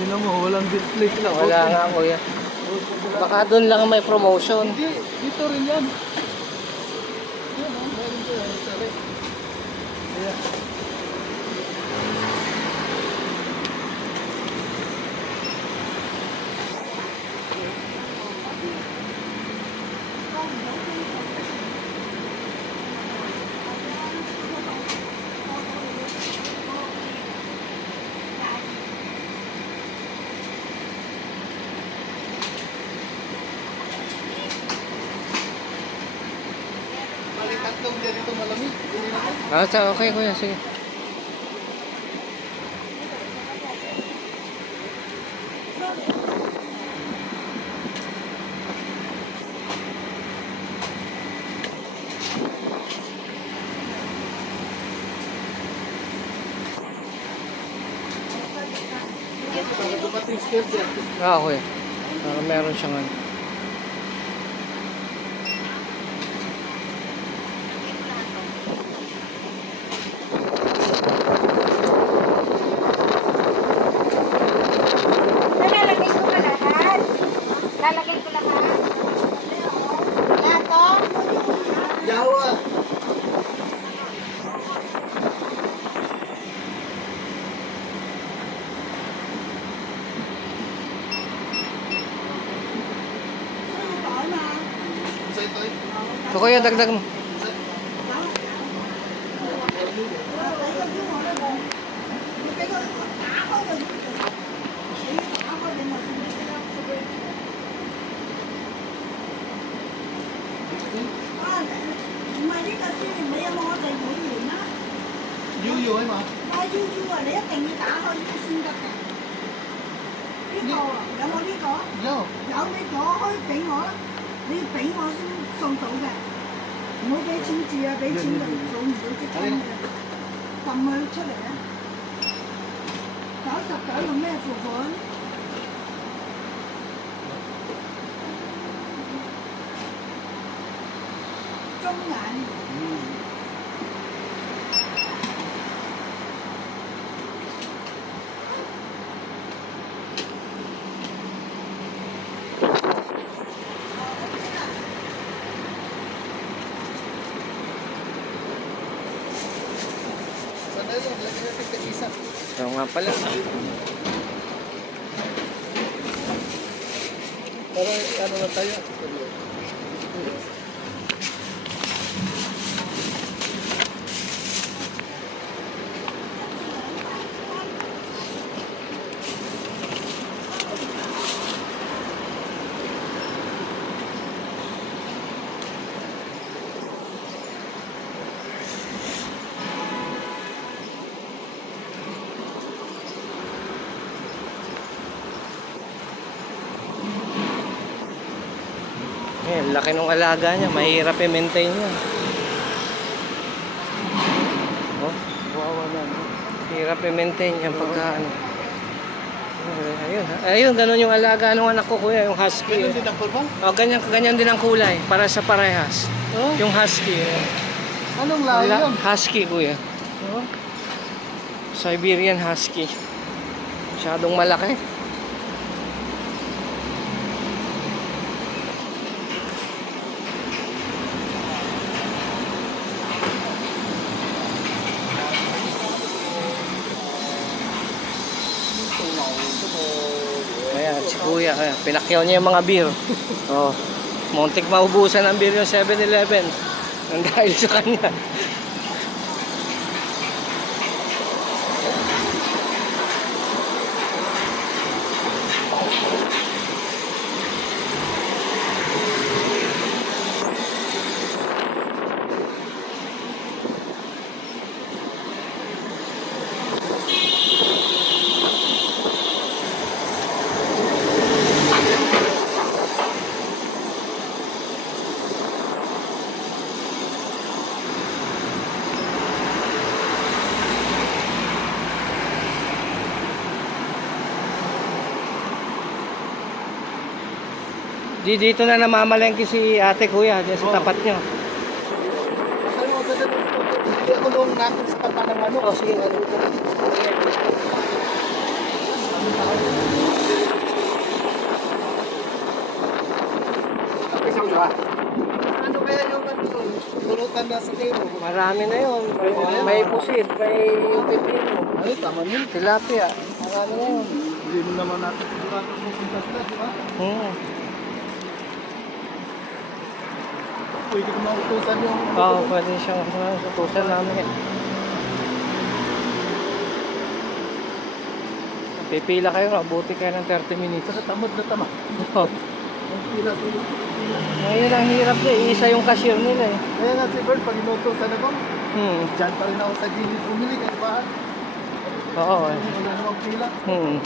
Sino mo, walang display sila. Wala nga kuya. Baka doon lang may promotion. Hindi, dito rin yan. Yan, meron ko yan. Sorry. Ayan. Tatlong dyan ito malamig. Okay kuya, sige. Dumating step dyan. Kuya. Para meron siyang ano. Lalagay ko pa lahat. Lalagay ko lahat. Lahat to? Jawa. Sa ito eh. So kuya, dagdag mo. Yuyu ấy mà. Vô. Sandali lang, lagyan natin tag-isa. So nga pala. Para ano lang tayo. Laki ng alaga niya, mahirap i-maintain niya. Oh, Wawa na. hirap i-maintain niya pagka ano. Ayun, ganun yung alaga ng anak ko kuya, yung husky. Ganun din ang kurma? Oh, ganyan din ang kulay, para sa parehas. Oh? Yung husky. Anong lahi yun? Husky kuya. Oh? Siberian husky. Masyadong malaki. Ayan, si kuya, ayan, pinakyaw niya yung mga beer. Oh, muntik maubusan ang beer yung 7-Eleven. Ang dahil sa kanya. Dito na namamalengke si ate kuya, dyan sa tapat nyo. Ano mo, hindi ako nung natin sa pata ng ano. Oh, sige. Ano kaya yung pulutan na sa table? Marami na yun. May pusit, may pipino. Ay, tama yun. Tilapia. Marami na yun. Hindi mo naman natin sigurado pupunta sila, di ba? Pwede ko mautusan yung... Oo, pwede siyang sutusan namin. Pipila kayo, mabuti kayo ng 30 minutes. Saka tamad na tamad. Oh. Ang pila ko yung pila. Ngayon ang hirap na, isa yung cashier nila eh. Kaya nga si Bert, pag inutusan ako, Hmm. dyan pa rin ako sa gilid bumili kahit ba? Oo eh. Wala namang pila. Hmm.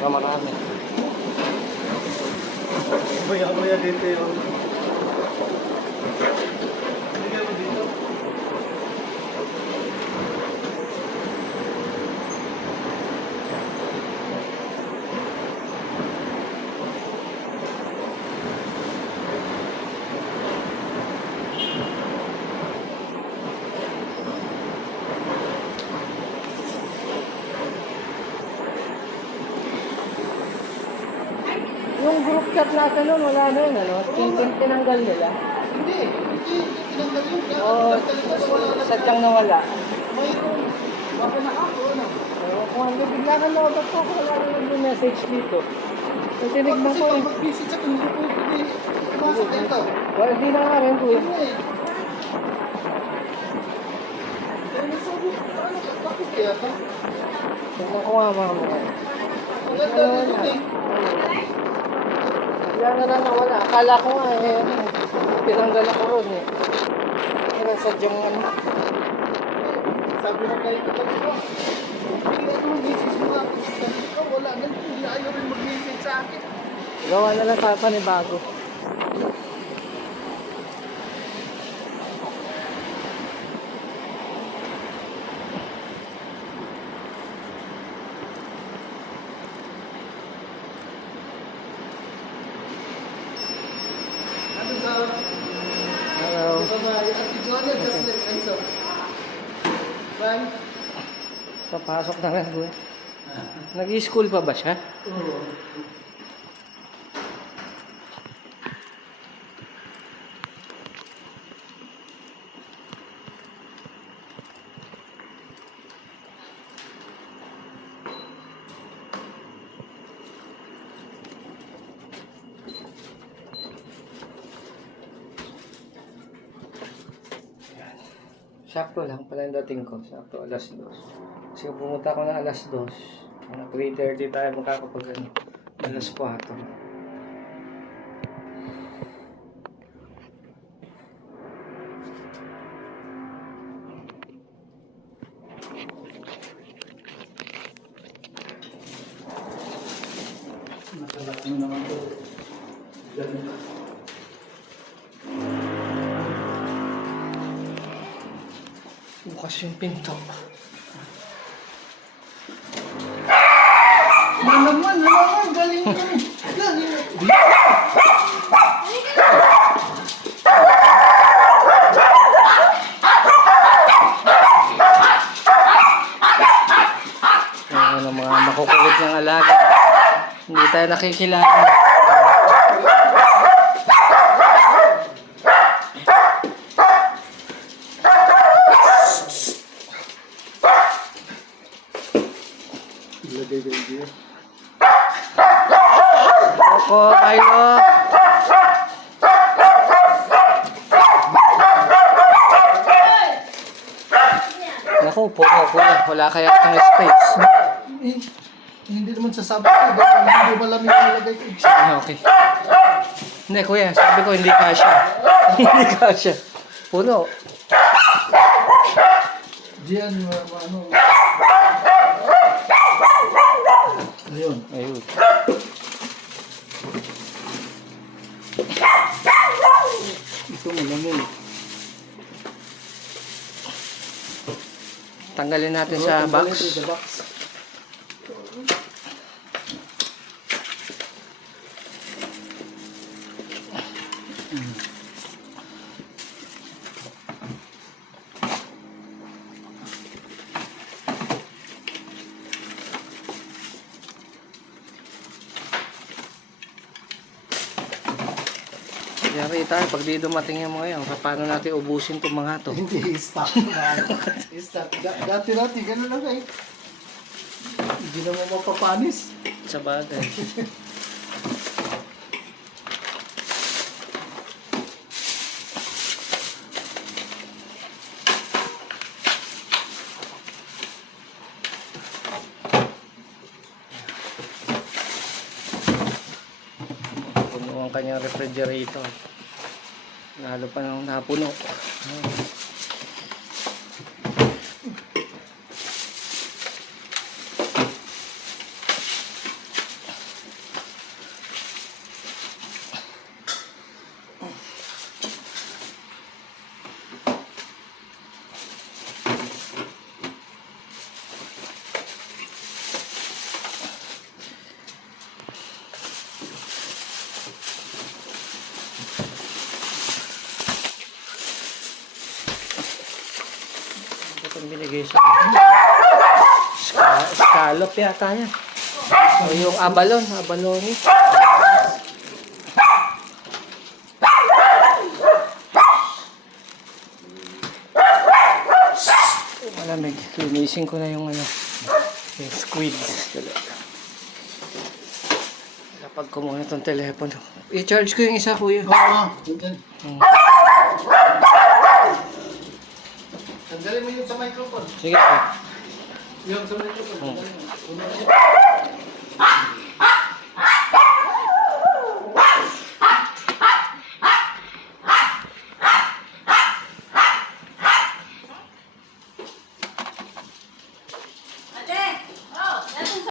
Baka marami. Maya-maya dito yung... Hindi ka mo dito. Yung group chat natin nun, wala na yun, ano? Tinanggal nila. Hindi. Tinanggal yun. Oo, sadyang nawala. Mayroon. Baka nakakaroon. Pero kung ano, bigla ka na ba't ako wala na nag-message dito? Yung tinignan Kasi ko eh. pag mag-visit siya, kung hindi po pwede pumasok dito. Well, di na nga rin ko eh. Hindi. Kaya nasabi ko, paano ka? Bakit kaya ka? Tingnan ko nga mamaya. Ang ganda nito eh. Bigla na lang nawala. Akala ko nga eh, tinanggal ako ron eh. Kaya sadyang ano. Sabi mo kayo ito ko. Hindi ako mag-visit mo ako. Sabi ko, wala na. Hindi ayaw rin mag-visit sa akin. Gawa na lang panibago. Ano sa... Hello. Babae. At Joanna just like I saw. Fran? Papasok na lang ko eh. Nag-i-school pa ba siya? Oo. Sakto lang pala yung dating ko. Sakto, alas 2. Kasi kung pumunta ako ng alas 2, mga 3:30 tayo makakapag ano, alas 4. Nakalak mo naman ito. Ganun. Bukas yung pinto. Naman, galing ka. Galing. Ano mga makukulit ng alaga. Hindi tayo nakikilala. Ilagay ko yung Opo, Milo. Naku, po. Wala kaya itong space. Hindi naman sasabi ko. Dahil hindi malamig ang ilagay ko. Ah, okay. Hindi kuya, sabi ko hindi kasya. Hindi kasya. Puno. Diyan, ano. Ayun. Ayun. Ito malamig. Tanggalin natin sa box. Sa box. Yari tayo, pag di dumating yung mga yan, paano natin ubusin itong mga to? Hindi, stock na. Stock. Dati, gano'n lang eh. Hindi na mo mapapanis. Sa bagay. Puno ang kanyang refrigerator. Lalo pa nang napuno. Itong binigay siya. Scallop yata yan. O yung abalon, abaloni. Malamig. Linisin ko na yung ano, yung squid. Kapag ko muna itong telepono. I-charge ko yung isa kuya. Oo, dyan. Tanggalin mo yung sa microphone. Sige po. Yung sa microphone. Tanggalin mo.